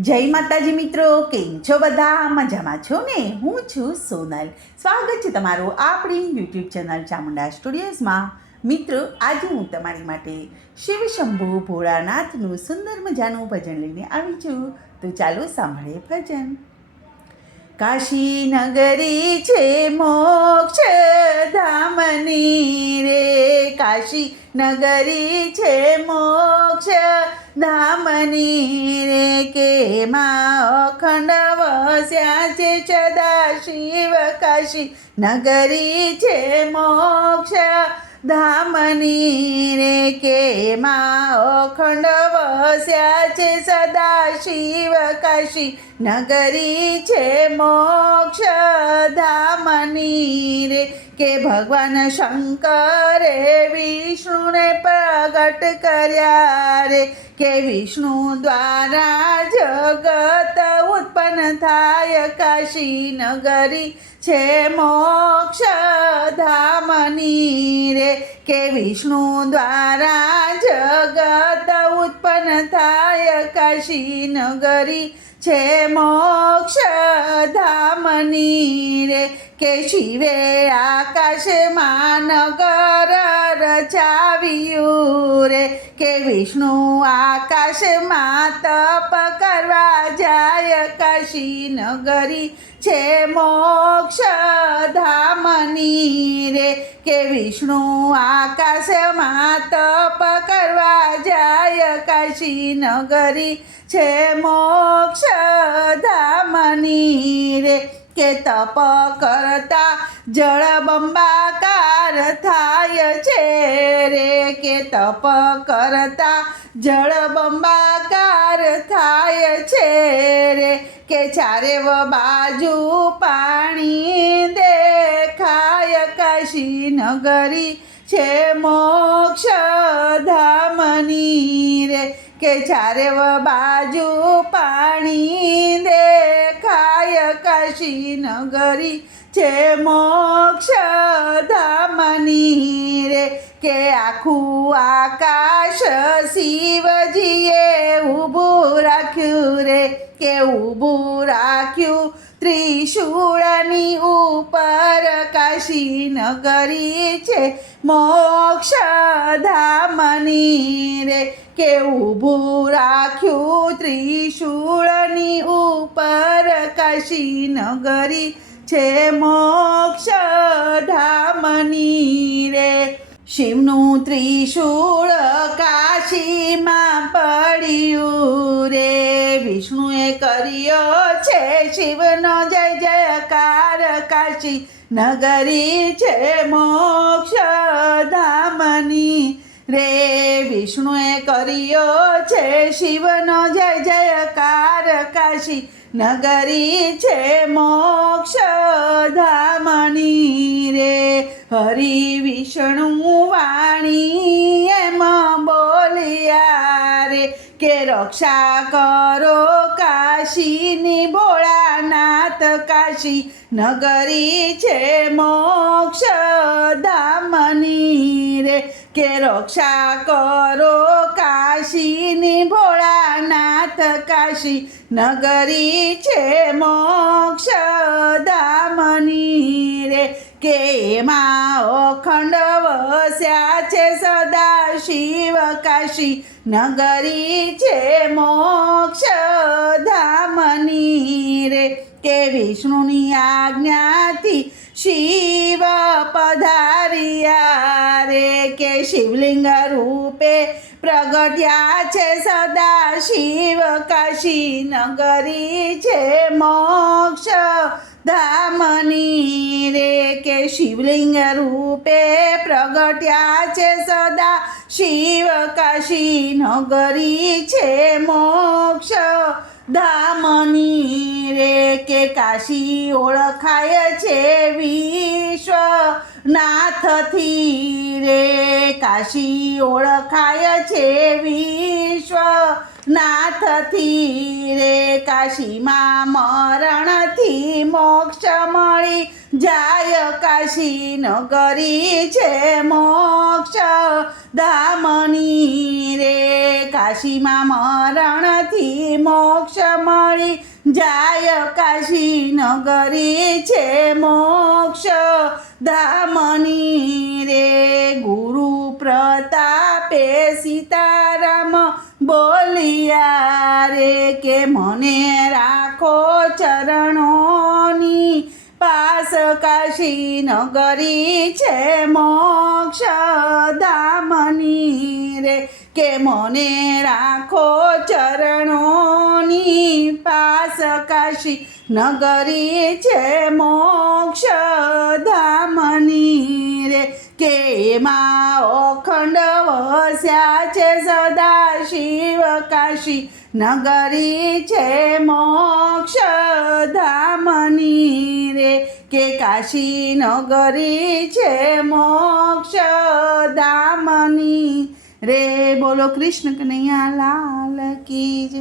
જય માતાજી મિત્રો, કેમ છો બધા? મજામાં છો ને? હું છું સોનલ. સ્વાગત છે તમારું આપણી યુટ્યુબ ચેનલ ચામુંડા સ્ટુડિયોઝમાં. મિત્રો, આજે હું તમારી માટે શિવ શંભુ ભોળાનાથનું સુંદર મજાનું ભજન લઈને આવી છું. તો ચાલો સાંભળીએ ભજન. કાશી નગરી છે મોક્ષ ધામની રે, કાશી નગરી છે મોક્ષ ધામની રે, કે માં અખંડ વસ્યા છે સદા શિવ. કાશી નગરી છે મોક્ષ ધામની રે, કે માં અખંડ વસ્યા છે સદા શિવ. કાશી નગરી છે મોક્ષ ધામની રે, કે ભગવાન શંકરે વિષ્ણુને પ્રગટ કર્યા રે, કે વિષ્ણુ દ્વારા જગત ઉત્પન્ન થાય. કાશી નગરી છે મોક્ષ ધામની રે, કે વિષ્ણુ દ્વારા જગત ઉત્પન્ન થાય. કાશી નગરી છે મોક્ષ ધામની રે, કે શિવે આકાશમાં નગર રચાવ્યું રે, કે વિષ્ણુ આકાશમાં તપ કરવા જાય. કાશી નગરી છે મોક્ષ ધામની રે, કે વિષ્ણુ આકાશમાં તપ કરવા જાય. કાશી નગરી છે મોક્ષ ધામની રે, કે તપ કરતા જળબંબાકાર થાય છે રે, કે તપ કરતા જળબંબાકાર થાય છે રે, કે ચારે બાજુ પાણી દેખાય. કાશી નગરી છે મોક્ષ ધામની રે, કે ચારે બાજુ પાણી દેખાય. કાશી નગરી છે મોક્ષ ધામની રે, કે આખું આકાશ શિવજીએ ઊભું રાખ્યું રે, કે ઊભું રાખ્યું ત્રિશૂળની ઉપર. કાશી નગરી છે મોક્ષ ધામની રે, કે ઊભું રાખ્યું ત્રિશૂળની ઉપર. કાશી નગરી છે મોક્ષ ધામની રે, શિવનું ત્રિશૂળ કાશીમાં પડ્યું રે, વિષ્ણુએ કર્યો છે શિવનો જય જયકાર. કાશી નગરી છે મોક્ષ ધામની રે, વિષ્ણુએ કર્યો છે શિવનો જય જયકાર. કાશી નગરી છે મોક્ષ ધામની રે, હરિ વિષ્ણુ વાણી એમ બોલ્યા રે, કે રક્ષા કરો કાશીની ભોળાનાથ. કાશી નગરી છે મોક્ષ ધામની રે, કે રક્ષા કરો કાશીની ભોળાનાથ. કાશી નગરી છે મોક્ષ ધામની રે, કે એમાં અખંડ વસ્યા છે સદા શિવ. કાશી નગરી છે મોક્ષ ધામની રે, કે વિષ્ણુની આજ્ઞાથી શિવ પધાર્યા રે, કે શિવલિંગ રૂપે પ્રગટ્યા છે સદા શિવ. કાશી નગરી છે મોક્ષ ધામની રે, કે શિવલિંગ રૂપે પ્રગટ્યા છે સદા શિવ. કાશી નગરી છે મોક્ષ ધામની રે, કે કાશી ઓળખાય છે વિશ્વનાથથી રે, કાશી ઓળખાય છે વિશ્વનાથથી રે, કાશીમાં મરણથી મોક્ષ મળી જાય. કાશી નગરી છે મોક્ષ ધામની રે, કાશીમાં મરણથી મોક્ષ મળી જાય, કાશી નગરી છે મોક્ષ ધામની રે. ગુરુ પ્રતાપે સીતારામ બોલિયા રે કે મને રાખો ચરણોની પાસ, કાશી નગરી છે મોક્ષ ધામની રે કે મને રાખો ચરણોની પાસ, કાશી નગરી છે મોક્ષ ધામની રે કે એમાં અખંડ વસ્યા છે સદા શિવ, કાશી નગરી છે મોક્ષ ધામની રે કે કાશી નગરી છે મોક્ષ ધામની રે. બોલો કૃષ્ણ કનૈયા લાલ કી જય.